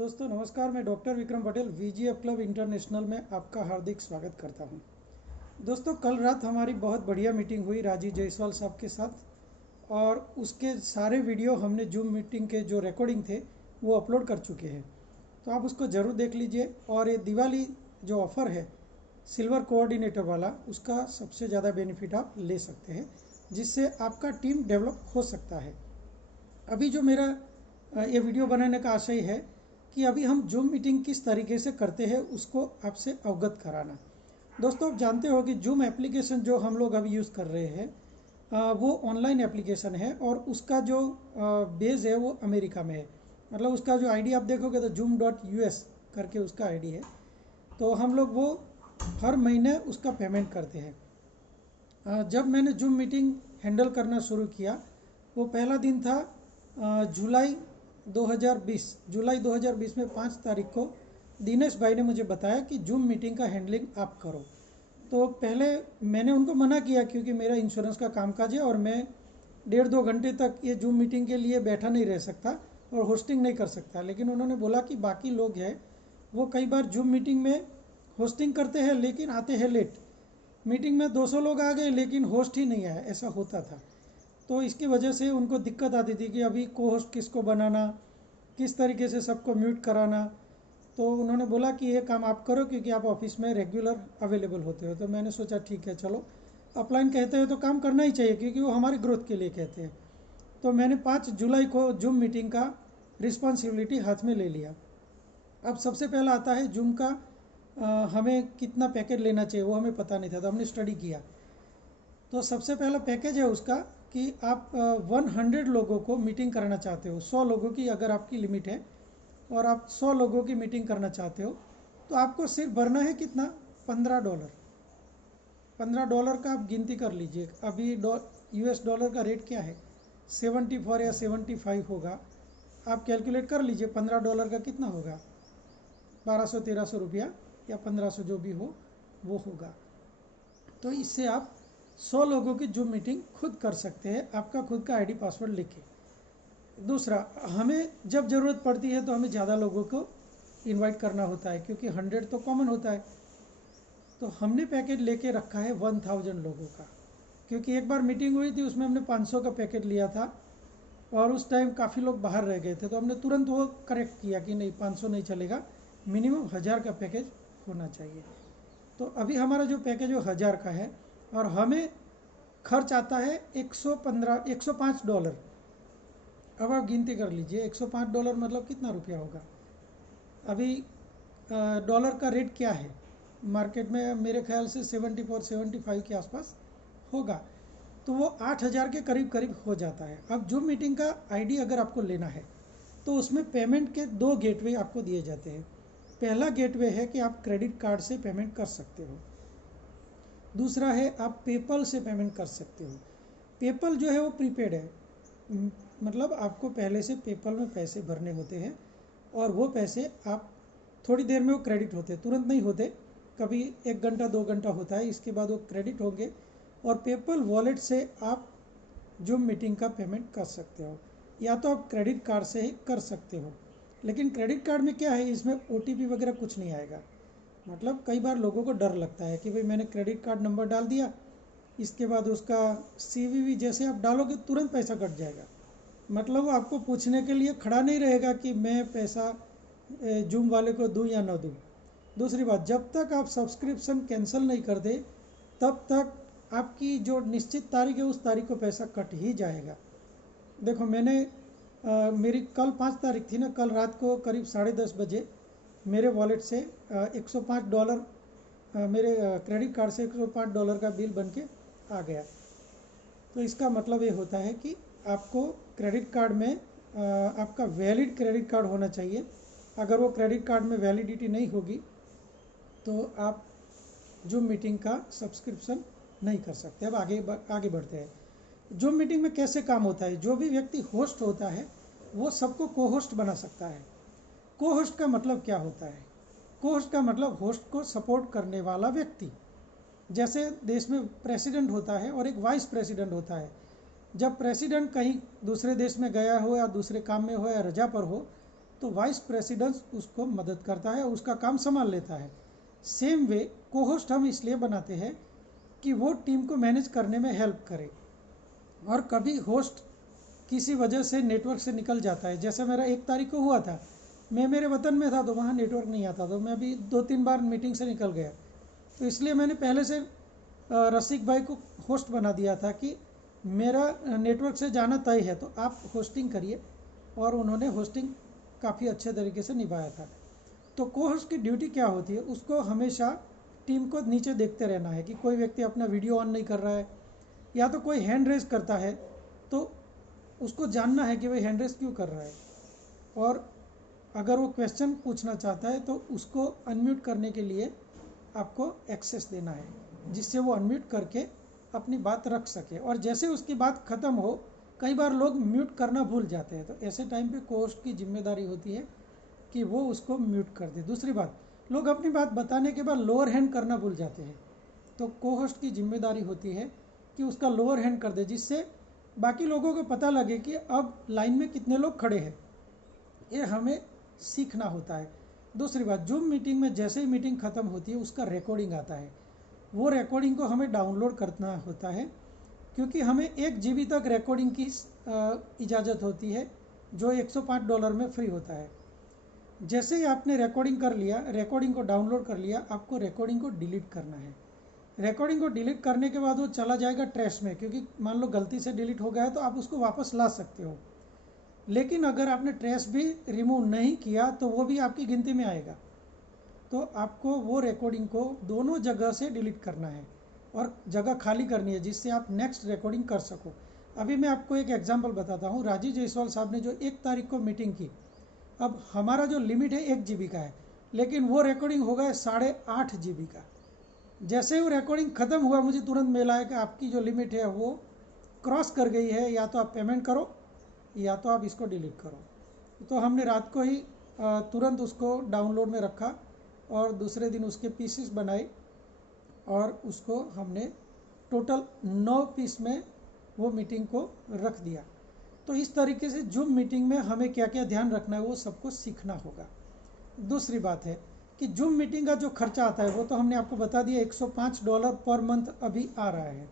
दोस्तों नमस्कार, मैं doctor Vikram Patel VGF club international में आपका हार्दिक स्वागत करता हूं। दोस्तों कल रात हमारी बहुत बढ़िया मीटिंग हुई राजीव जायसवाल साहब के साथ और उसके सारे वीडियो हमने जूम मीटिंग के जो रिकॉर्डिंग थे वो अपलोड कर चुके हैं, तो आप उसको ज़रूर देख लीजिए। और ये दिवाली जो ऑफ़र है सिल्वर कोऑर्डिनेटर वाला, उसका सबसे ज़्यादा बेनिफिट आप ले सकते हैं, जिससे आपका टीम डेवलप हो सकता है। अभी जो मेरा ये वीडियो बनाने का आशय है कि अभी हम जूम मीटिंग किस तरीके से करते हैं उसको आपसे अवगत कराना। दोस्तों आप जानते हो कि जूम एप्लीकेशन जो हम लोग अभी यूज़ कर रहे हैं वो ऑनलाइन एप्लीकेशन है और उसका जो बेस है वो अमेरिका में है। मतलब उसका जो आईडी आप देखोगे तो zoom.us करके उसका आईडी है। तो हम लोग वो हर महीने उसका पेमेंट करते हैं। जब मैंने जूम मीटिंग हैंडल करना शुरू किया वो पहला दिन था जुलाई 2020 में 5 तारीख को दिनेश भाई ने मुझे बताया कि जूम मीटिंग का हैंडलिंग आप करो। तो पहले मैंने उनको मना किया क्योंकि मेरा इंश्योरेंस का कामकाज है और मैं 1.5-2 घंटे तक ये जूम मीटिंग के लिए बैठा नहीं रह सकता और होस्टिंग नहीं कर सकता। लेकिन उन्होंने बोला कि बाकी लोग हैं वो कई बार जूम मीटिंग में होस्टिंग करते हैं लेकिन आते हैं लेट। मीटिंग में 200 लोग आ गए लेकिन होस्ट ही नहीं आया, ऐसा होता था। तो इसकी वजह से उनको दिक्कत आती थी कि अभी को होस्ट किसको बनाना, किस तरीके से सबको म्यूट कराना। तो उन्होंने बोला कि ये काम आप करो क्योंकि आप ऑफिस में रेगुलर अवेलेबल होते हो। तो मैंने सोचा ठीक है, चलो अपलाइन कहते हैं तो काम करना ही चाहिए क्योंकि वो हमारी ग्रोथ के लिए कहते हैं। तो मैंने 5 जुलाई को जूम मीटिंग का रिस्पॉन्सिबिलिटी हाथ में ले लिया। अब सबसे पहला आता है जूम का हमें कितना पैकेज लेना चाहिए वो हमें पता नहीं था, तो हमने स्टडी किया। तो सबसे पहला पैकेज है उसका कि आप 100 लोगों को मीटिंग कराना चाहते हो। 100 लोगों की अगर आपकी लिमिट है और आप 100 लोगों की मीटिंग करना चाहते हो तो आपको सिर्फ भरना है कितना, $15। $15 का आप गिनती कर लीजिए। अभी US डॉलर का रेट क्या है, 74 या 75 होगा। आप कैलकुलेट कर लीजिए $15 का कितना होगा, 1200-1300 रुपया या 1500 जो भी हो वो होगा। तो इससे आप 100 लोगों की जूम मीटिंग खुद कर सकते हैं, आपका खुद का आईडी पासवर्ड लिखे। दूसरा, हमें जब ज़रूरत पड़ती है तो हमें ज़्यादा लोगों को इनवाइट करना होता है क्योंकि 100 तो कॉमन होता है। तो हमने पैकेज लेके रखा है 1000 लोगों का, क्योंकि एक बार मीटिंग हुई थी उसमें हमने 500 का पैकेज लिया था और उस टाइम काफ़ी लोग बाहर रह गए थे। तो हमने तुरंत वो करेक्ट किया कि नहीं, 500 नहीं चलेगा, मिनिमम 1000 का पैकेज होना चाहिए। तो अभी हमारा जो पैकेज वो 1000 का है और हमें खर्च आता है $105। अब आप गिनती कर लीजिए, $105 मतलब कितना रुपया होगा। अभी डॉलर का रेट क्या है मार्केट में, मेरे ख्याल से 74-75 के आसपास होगा। तो वो 8000 के करीब करीब हो जाता है। अब जूम मीटिंग का आईडी अगर आपको लेना है तो उसमें पेमेंट के 2 गेटवे आपको दिए जाते हैं। पहला गेटवे है कि आप क्रेडिट कार्ड से पेमेंट कर सकते हो, दूसरा है आप पेपल से पेमेंट कर सकते हो। पेपल जो है वो प्रीपेड है, मतलब आपको पहले से पेपल में पैसे भरने होते हैं और वो पैसे आप थोड़ी देर में वो क्रेडिट होते हैं, तुरंत नहीं होते, कभी 1 घंटा 2 घंटा होता है, इसके बाद वो क्रेडिट होंगे और पेपल वॉलेट से आप जूम मीटिंग का पेमेंट कर सकते हो। या तो आप क्रेडिट कार्ड से ही कर सकते हो, लेकिन क्रेडिट कार्ड में क्या है, इसमें OTP वगैरह कुछ नहीं आएगा। मतलब कई बार लोगों को डर लगता है कि भाई मैंने क्रेडिट कार्ड नंबर डाल दिया, इसके बाद उसका CVV जैसे आप डालोगे तुरंत पैसा कट जाएगा। मतलब वो आपको पूछने के लिए खड़ा नहीं रहेगा कि मैं पैसा जूम वाले को दूं या ना दूं। दूसरी बात, जब तक आप सब्सक्रिप्शन कैंसिल नहीं कर दे तब तक आपकी जो निश्चित तारीख है उस तारीख को पैसा कट ही जाएगा। देखो मैंने मेरी कल 5 तारीख थी ना, कल रात को करीब 10:30 बजे मेरे वॉलेट से $105 मेरे क्रेडिट कार्ड से $105 का बिल बन के आ गया। तो इसका मतलब ये होता है कि आपको क्रेडिट कार्ड में आपका वैलिड क्रेडिट कार्ड होना चाहिए। अगर वो क्रेडिट कार्ड में वैलिडिटी नहीं होगी तो आप जूम मीटिंग का सब्सक्रिप्शन नहीं कर सकते। अब आगे बढ़ते हैं। जूम मीटिंग में कैसे काम होता है, जो भी व्यक्ति होस्ट होता है वो सबको को होस्ट बना सकता है। को होस्ट का मतलब क्या होता है, को होस्ट का मतलब होस्ट को सपोर्ट करने वाला व्यक्ति। जैसे देश में प्रेसिडेंट होता है और एक वाइस प्रेसिडेंट होता है। जब प्रेसिडेंट कहीं दूसरे देश में गया हो या दूसरे काम में हो या रजा पर हो तो वाइस प्रेसिडेंट उसको मदद करता है, उसका काम संभाल लेता है। सेम वे को होस्ट हम इसलिए बनाते हैं कि वो टीम को मैनेज करने में हेल्प करे। और कभी होस्ट किसी वजह से नेटवर्क से निकल जाता है, जैसे मेरा 1 तारीख को हुआ था, मैं मेरे वतन में था तो वहाँ नेटवर्क नहीं आता, तो मैं भी 2-3 बार मीटिंग से निकल गया। तो इसलिए मैंने पहले से रसिक भाई को होस्ट बना दिया था कि मेरा नेटवर्क से जाना तय है तो आप होस्टिंग करिए, और उन्होंने होस्टिंग काफ़ी अच्छे तरीके से निभाया था। तो को होस्ट की ड्यूटी क्या होती है, उसको हमेशा टीम को नीचे देखते रहना है कि कोई व्यक्ति अपना वीडियो ऑन नहीं कर रहा है, या तो कोई हैंड रेज करता है तो उसको जानना है कि वह हैंड रेज क्यों कर रहा है, और अगर वो क्वेश्चन पूछना चाहता है तो उसको अनम्यूट करने के लिए आपको एक्सेस देना है, जिससे वो अनम्यूट करके अपनी बात रख सके। और जैसे उसकी बात ख़त्म हो, कई बार लोग म्यूट करना भूल जाते हैं, तो ऐसे टाइम पे को होस्ट की जिम्मेदारी होती है कि वो उसको म्यूट कर दे। दूसरी बात, लोग अपनी बात बताने के बाद लोअर हैंड करना भूल जाते हैं, तो को होस्ट की जिम्मेदारी होती है कि उसका लोअर हैंड कर दे, जिससे बाकी लोगों को पता लगे कि अब लाइन में कितने लोग खड़े हैं। ये हमें सीखना होता है। दूसरी बात, जूम मीटिंग में जैसे ही मीटिंग ख़त्म होती है उसका रिकॉर्डिंग आता है, वो रिकॉर्डिंग को हमें डाउनलोड करना होता है, क्योंकि हमें 1 GB तक रिकॉर्डिंग की इजाज़त होती है, जो $105 में फ्री होता है। जैसे ही आपने रिकॉर्डिंग कर लिया, रिकॉर्डिंग को डाउनलोड कर लिया, आपको रिकॉर्डिंग को डिलीट करना है। रिकॉर्डिंग को डिलीट करने के बाद वो चला जाएगा ट्रैश में, क्योंकि मान लो गलती से डिलीट हो गया है तो आप उसको वापस ला सकते हो। लेकिन अगर आपने ट्रैश भी रिमूव नहीं किया तो वो भी आपकी गिनती में आएगा। तो आपको वो रिकॉर्डिंग को दोनों जगह से डिलीट करना है और जगह खाली करनी है, जिससे आप नेक्स्ट रिकॉर्डिंग कर सको। अभी मैं आपको एक एग्जांपल बताता हूँ। राजीव जायसवाल साहब ने जो 1 तारीख को मीटिंग की, अब हमारा जो लिमिट है 1 GB का है, लेकिन वो रिकॉर्डिंग होगा 8.5 GB का। जैसे ही वो रिकॉर्डिंग ख़त्म हुआ, मुझे तुरंत मेल आया कि आपकी जो लिमिट है वो क्रॉस कर गई है, या तो आप पेमेंट करो या तो आप इसको डिलीट करो। तो हमने रात को ही तुरंत उसको डाउनलोड में रखा और दूसरे दिन उसके पीसेस बनाए और उसको हमने टोटल 9 पीस में वो मीटिंग को रख दिया। तो इस तरीके से जूम मीटिंग में हमें क्या क्या ध्यान रखना है वो सबको सीखना होगा। दूसरी बात है कि जूम मीटिंग का जो खर्चा आता है वो तो हमने आपको बता दिया, $105 पर मंथ अभी आ रहा है।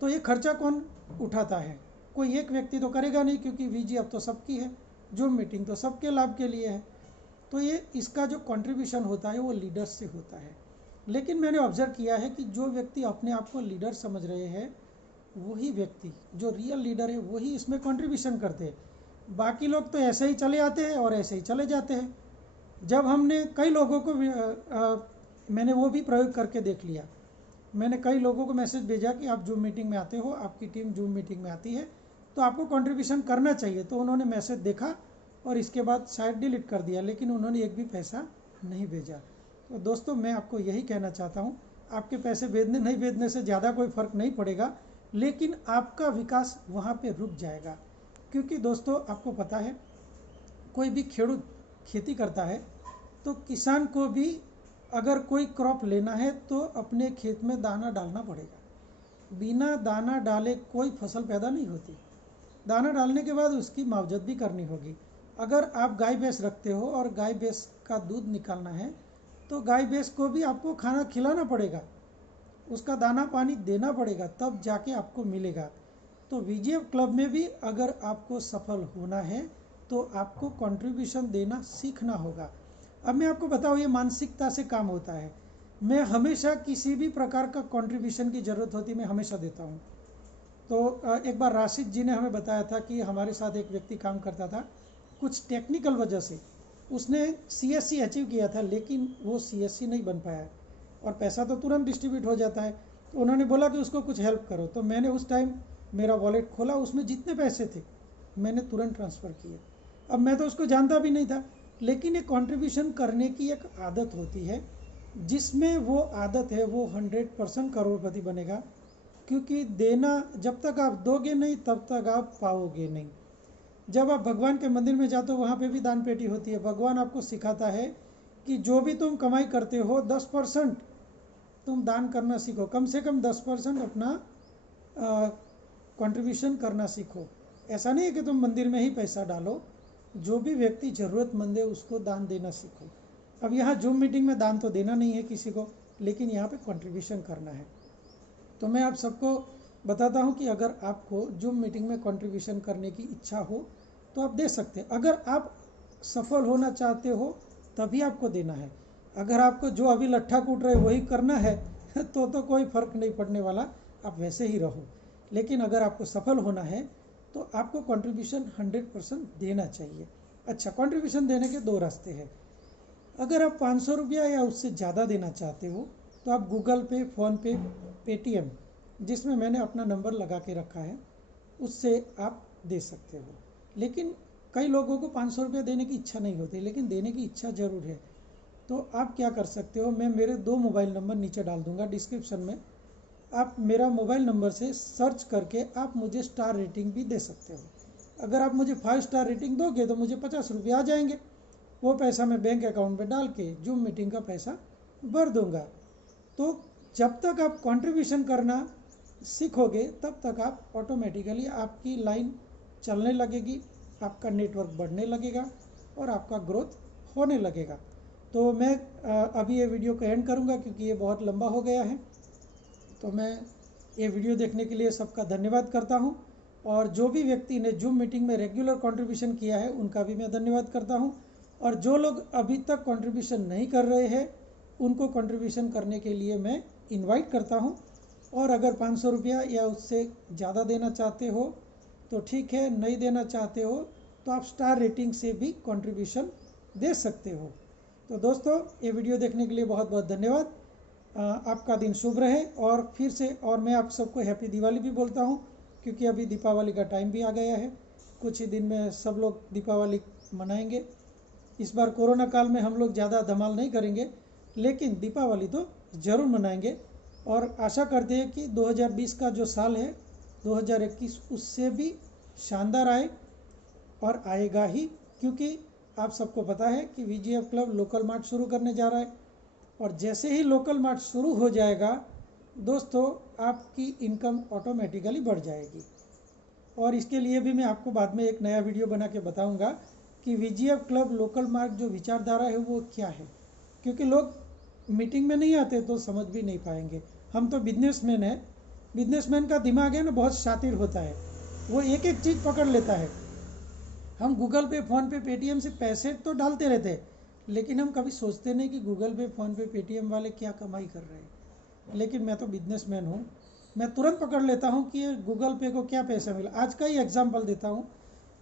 तो ये खर्चा कौन उठाता है? कोई एक व्यक्ति तो करेगा नहीं, क्योंकि वीजी अब तो सबकी है, जूम मीटिंग तो सबके लाभ के लिए है। तो ये इसका जो कंट्रीब्यूशन होता है वो लीडर्स से होता है। लेकिन मैंने ऑब्जर्व किया है कि जो व्यक्ति अपने आप को लीडर समझ रहे हैं, वही व्यक्ति जो रियल लीडर है वही इसमें कंट्रीब्यूशन करते हैं। बाकी लोग तो ऐसे ही चले आते हैं और ऐसे ही चले जाते हैं। जब हमने कई लोगों को मैंने वो भी प्रयोग करके देख लिया। मैंने कई लोगों को मैसेज भेजा कि आप जूम मीटिंग में आते हो, आपकी टीम जूम मीटिंग में आती है, तो आपको कंट्रीब्यूशन करना चाहिए। तो उन्होंने मैसेज देखा और इसके बाद शायद डिलीट कर दिया, लेकिन उन्होंने एक भी पैसा नहीं भेजा। तो दोस्तों, मैं आपको यही कहना चाहता हूँ, आपके पैसे भेजने नहीं भेजने से ज़्यादा कोई फ़र्क नहीं पड़ेगा, लेकिन आपका विकास वहाँ पे रुक जाएगा। क्योंकि दोस्तों, आपको पता है, कोई भी खेडूत खेती करता है तो किसान को भी अगर कोई क्रॉप लेना है तो अपने खेत में दाना डालना पड़ेगा। बिना दाना डाले कोई फसल पैदा नहीं होती। दाना डालने के बाद उसकी मुआवजत भी करनी होगी। अगर आप गाय भैंस रखते हो और गाय भैंस का दूध निकालना है तो गाय भैंस को भी आपको खाना खिलाना पड़ेगा, उसका दाना पानी देना पड़ेगा, तब जाके आपको मिलेगा। तो वीजीएफ क्लब में भी अगर आपको सफल होना है तो आपको कंट्रीब्यूशन देना सीखना होगा। अब मैं आपको बताऊँ, ये मानसिकता से काम होता है। मैं हमेशा किसी भी प्रकार का कंट्रीब्यूशन की ज़रूरत होती है, मैं हमेशा देता हूँ। तो एक बार राशिद जी ने हमें बताया था कि हमारे साथ एक व्यक्ति काम करता था, कुछ टेक्निकल वजह से उसने सीएससी अचीव किया था, लेकिन वो सीएससी नहीं बन पाया और पैसा तो तुरंत डिस्ट्रीब्यूट हो जाता है। तो उन्होंने बोला कि उसको कुछ हेल्प करो। तो मैंने उस टाइम मेरा वॉलेट खोला, उसमें जितने पैसे थे मैंने तुरंत ट्रांसफ़र किए। अब मैं तो उसको जानता भी नहीं था, लेकिन एक कंट्रीब्यूशन करने की एक आदत होती है, जिसमें वो आदत है वो 100% करोड़पति बनेगा। क्योंकि देना, जब तक आप दोगे नहीं तब तक आप पाओगे नहीं। जब आप भगवान के मंदिर में जाते हो वहाँ पे भी दान पेटी होती है। भगवान आपको सिखाता है कि जो भी तुम कमाई करते हो 10% तुम दान करना सीखो, कम से कम 10% अपना कंट्रीब्यूशन करना सीखो। ऐसा नहीं है कि तुम मंदिर में ही पैसा डालो, जो भी व्यक्ति ज़रूरतमंद है उसको दान देना सीखो। अब यहाँ जूम मीटिंग में दान तो देना नहीं है किसी को, लेकिन यहाँ पे कंट्रीब्यूशन करना है। तो मैं आप सबको बताता हूँ कि अगर आपको जूम मीटिंग में कंट्रीब्यूशन करने की इच्छा हो तो आप दे सकते हैं। अगर आप सफल होना चाहते हो तभी आपको देना है। अगर आपको जो अभी लट्ठा कूट रहे वही करना है तो कोई फ़र्क नहीं पड़ने वाला, आप वैसे ही रहो। लेकिन अगर आपको सफल होना है तो आपको कंट्रीब्यूशन 100% देना चाहिए। अच्छा, कंट्रीब्यूशन देने के दो रास्ते हैं। अगर आप 500 रुपया या उससे ज़्यादा देना चाहते हो तो आप गूगल पे, फ़ोनपे, पेटीएम, जिसमें मैंने अपना नंबर लगा के रखा है, उससे आप दे सकते हो। लेकिन कई लोगों को 500 रुपया देने की इच्छा नहीं होती, लेकिन देने की इच्छा ज़रूर है। तो आप क्या कर सकते हो, मैं मेरे 2 मोबाइल नंबर नीचे डाल दूंगा डिस्क्रिप्शन में। आप मेरा मोबाइल नंबर से सर्च करके आप मुझे स्टार रेटिंग भी दे सकते हो। अगर आप मुझे 5 स्टार रेटिंग दोगे तो मुझे 50 रुपया आ जाएंगे। वो पैसा मैं बैंक अकाउंट में डाल के जूम मीटिंग का पैसा भर दूंगा। तो जब तक आप कंट्रीब्यूशन करना सीखोगे तब तक आप ऑटोमेटिकली आपकी लाइन चलने लगेगी, आपका नेटवर्क बढ़ने लगेगा और आपका ग्रोथ होने लगेगा। तो मैं अभी ये वीडियो को एंड करूंगा क्योंकि ये बहुत लंबा हो गया है। तो मैं ये वीडियो देखने के लिए सबका धन्यवाद करता हूं, और जो भी व्यक्ति ने जूम मीटिंग में रेगुलर कंट्रीब्यूशन किया है उनका भी मैं धन्यवाद करता हूं। और जो लोग अभी तक कंट्रीब्यूशन नहीं कर रहे हैं उनको कंट्रीब्यूशन करने के लिए मैं इनवाइट करता हूं। और अगर 500 रुपया या उससे ज़्यादा देना चाहते हो तो ठीक है, नहीं देना चाहते हो तो आप स्टार रेटिंग से भी कंट्रीब्यूशन दे सकते हो। तो दोस्तों, ये वीडियो देखने के लिए बहुत बहुत धन्यवाद। आपका दिन शुभ रहे। और फिर से मैं आप सबको हैप्पी दिवाली भी बोलता हूँ, क्योंकि अभी दीपावली का टाइम भी आ गया है। कुछ ही दिन में सब लोग दीपावली मनाएंगे। इस बार कोरोना काल में हम लोग ज़्यादा धमाल नहीं करेंगे, लेकिन दीपावली तो ज़रूर मनाएंगे। और आशा करते हैं कि 2020 का जो साल है 2021 उससे भी शानदार आए, और आएगा ही, क्योंकि आप सबको पता है कि VGF क्लब लोकल मार्ट शुरू करने जा रहा है। और जैसे ही लोकल मार्ट शुरू हो जाएगा दोस्तों, आपकी इनकम ऑटोमेटिकली बढ़ जाएगी। और इसके लिए भी मैं आपको बाद में एक नया वीडियो बना के बताऊंगा कि VGF क्लब लोकल मार्ट जो विचारधारा है वो क्या है, क्योंकि लोग मीटिंग में नहीं आते तो समझ भी नहीं पाएंगे। हम तो बिजनेसमैन हैं, बिजनेसमैन का दिमाग है ना बहुत शातिर होता है, वो एक एक चीज़ पकड़ लेता है। हम गूगल पे, फ़ोन पे, पेटीएम से पैसे तो डालते रहते हैं, लेकिन हम कभी सोचते नहीं कि गूगल पे, फ़ोन पे, पेटीएम वाले क्या कमाई कर रहे हैं। लेकिन मैं तो बिजनेसमैन हूँ, मैं तुरंत पकड़ लेता हूँ कि गूगल पे को क्या पैसा मिला। आज का ही एग्जांपल देता हूँ।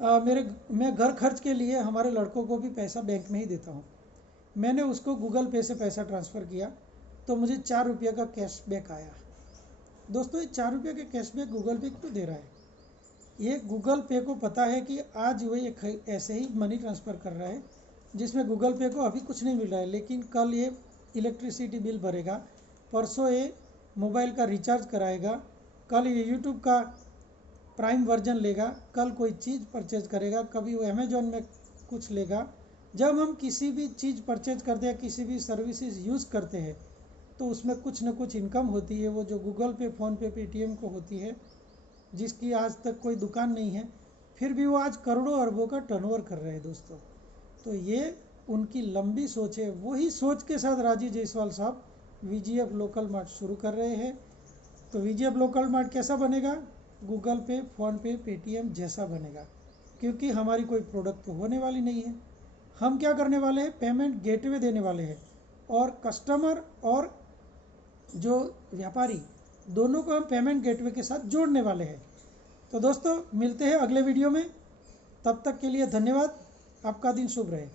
मैं घर खर्च के लिए हमारे लड़कों को भी पैसा बैंक में ही देता हूँ। मैंने उसको गूगल पे से पैसा ट्रांसफ़र किया तो मुझे 4 रुपये का कैशबैक आया। दोस्तों, ये 4 रुपये का कैशबैक गूगल पे क्यों दे रहा है? ये गूगल पे को पता है कि आज वो ये ऐसे ही मनी ट्रांसफ़र कर रहा है, जिसमें गूगल पे को अभी कुछ नहीं मिल रहा है, लेकिन कल ये इलेक्ट्रिसिटी बिल भरेगा, परसों ये मोबाइल का रिचार्ज कराएगा, कल ये यूट्यूब का प्राइम वर्जन लेगा, कल कोई चीज़ परचेज करेगा, कभी वो अमेजोन में कुछ लेगा। जब हम किसी भी चीज़ परचेज करते हैं, किसी भी सर्विसेज यूज़ करते हैं, तो उसमें कुछ न कुछ इनकम होती है, वो जो गूगल पे, फ़ोन पे, पेटीएम को होती है, जिसकी आज तक कोई दुकान नहीं है, फिर भी वो आज करोड़ों अरबों का टर्नओवर कर रहे हैं दोस्तों। तो ये उनकी लंबी सोच है। वही सोच के साथ राजीव जायसवाल साहब VGF लोकल मार्ट शुरू कर रहे हैं। तो VGF लोकल मार्ट कैसा बनेगा? गूगल पे, फ़ोन पे, पेटीएम जैसा बनेगा, क्योंकि हमारी कोई प्रोडक्ट तो होने वाली नहीं है। हम क्या करने वाले हैं? पेमेंट गेटवे देने वाले हैं, और कस्टमर और जो व्यापारी दोनों को हम पेमेंट गेटवे के साथ जोड़ने वाले हैं। तो दोस्तों, मिलते हैं अगले वीडियो में। तब तक के लिए धन्यवाद। आपका दिन शुभ रहे।